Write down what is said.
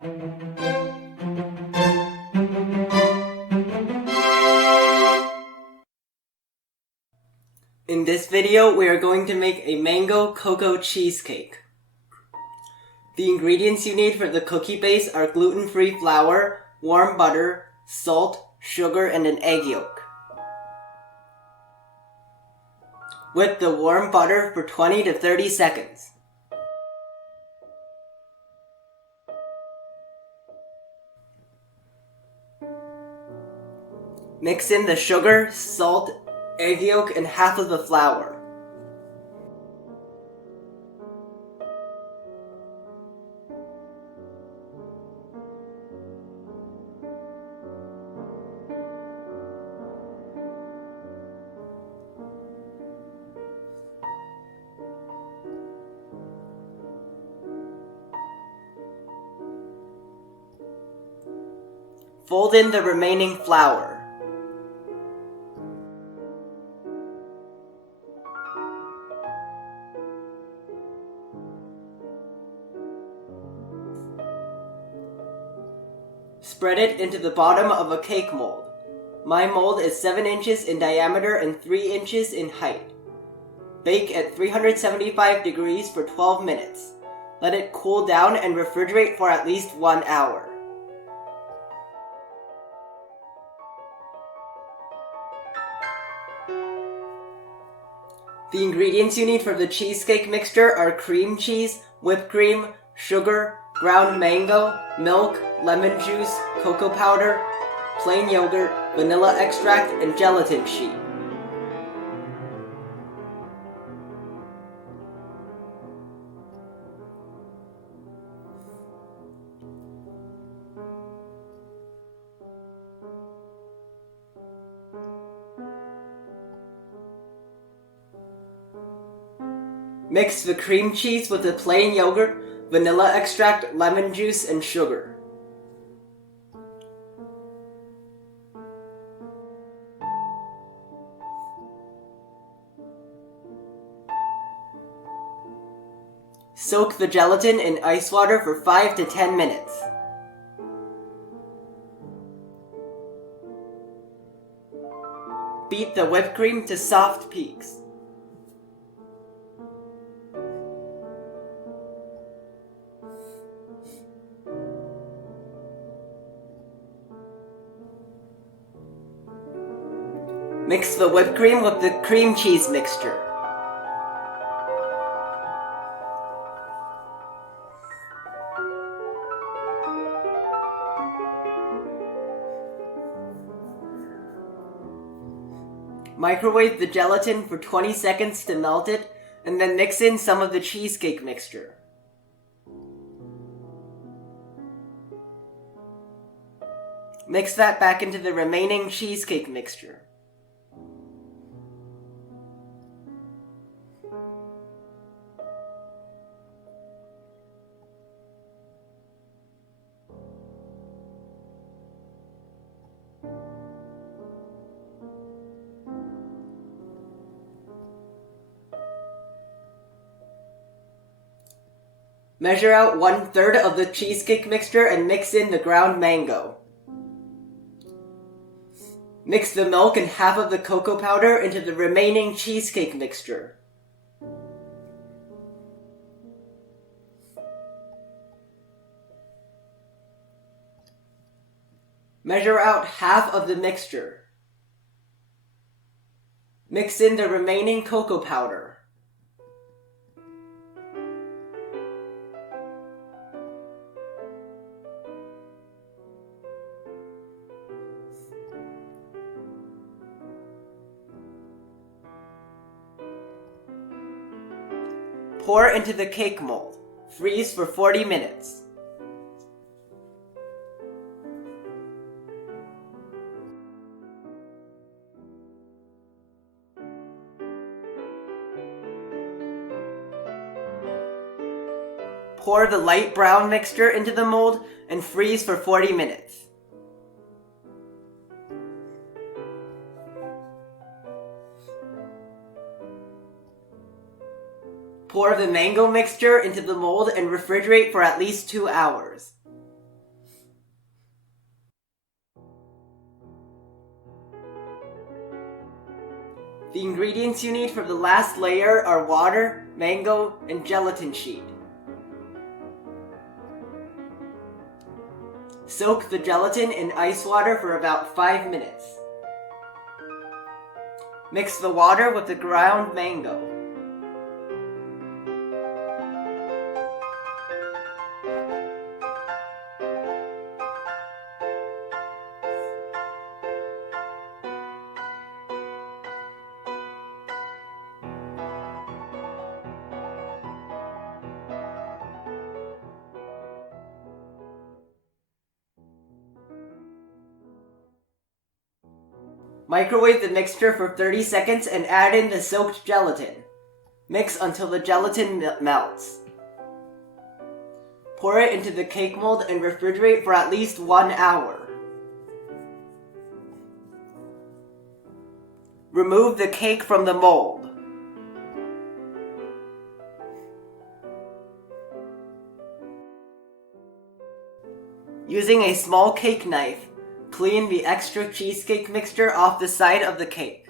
In this video, we are going to make a mango cocoa cheesecake. The ingredients you need for the cookie base are gluten-free flour, warm butter, salt, sugar, and an egg yolk. Whip the warm butter for 20 to 30 seconds. Mix in the sugar, salt, egg yolk, and half of the flour. Fold in the remaining flour. Spread it into the bottom of a cake mold. My mold is 7 inches in diameter and 3 inches in height. Bake at 375 degrees for 12 minutes. Let it cool down and refrigerate for at least 1 hour. The ingredients you need for the cheesecake mixture are cream cheese, whipped cream, sugar, ground mango, milk, lemon juice, cocoa powder, plain yogurt, vanilla extract, and gelatin sheet. Mix the cream cheese with the plain yogurt, vanilla extract, lemon juice, and sugar. Soak the gelatin in ice water for 5 to 10 minutes. Beat the whipped cream to soft peaks. Mix the whipped cream with the cream cheese mixture. Microwave the gelatin for 20 seconds to melt it, and then mix in some of the cheesecake mixture. Mix that back into the remaining cheesecake mixture. Measure out 1/3 of the cheesecake mixture and mix in the ground mango. Mix the milk and half of the cocoa powder into the remaining cheesecake mixture. Measure out half of the mixture. Mix in the remaining cocoa powder. Pour into the cake mold. Freeze for 40 minutes. Pour the light brown mixture into the mold and freeze for 40 minutes. Pour the mango mixture into the mold and refrigerate for at least 2 hours. The ingredients you need for the last layer are water, mango, and gelatin sheet. Soak the gelatin in ice water for about 5 minutes. Mix the water with the ground mango. Microwave the mixture for 30 seconds and add in the soaked gelatin. Mix until the gelatin melts. Pour it into the cake mold and refrigerate for at least 1 hour. Remove the cake from the mold. Using a small cake knife, clean the extra cheesecake mixture off the side of the cake.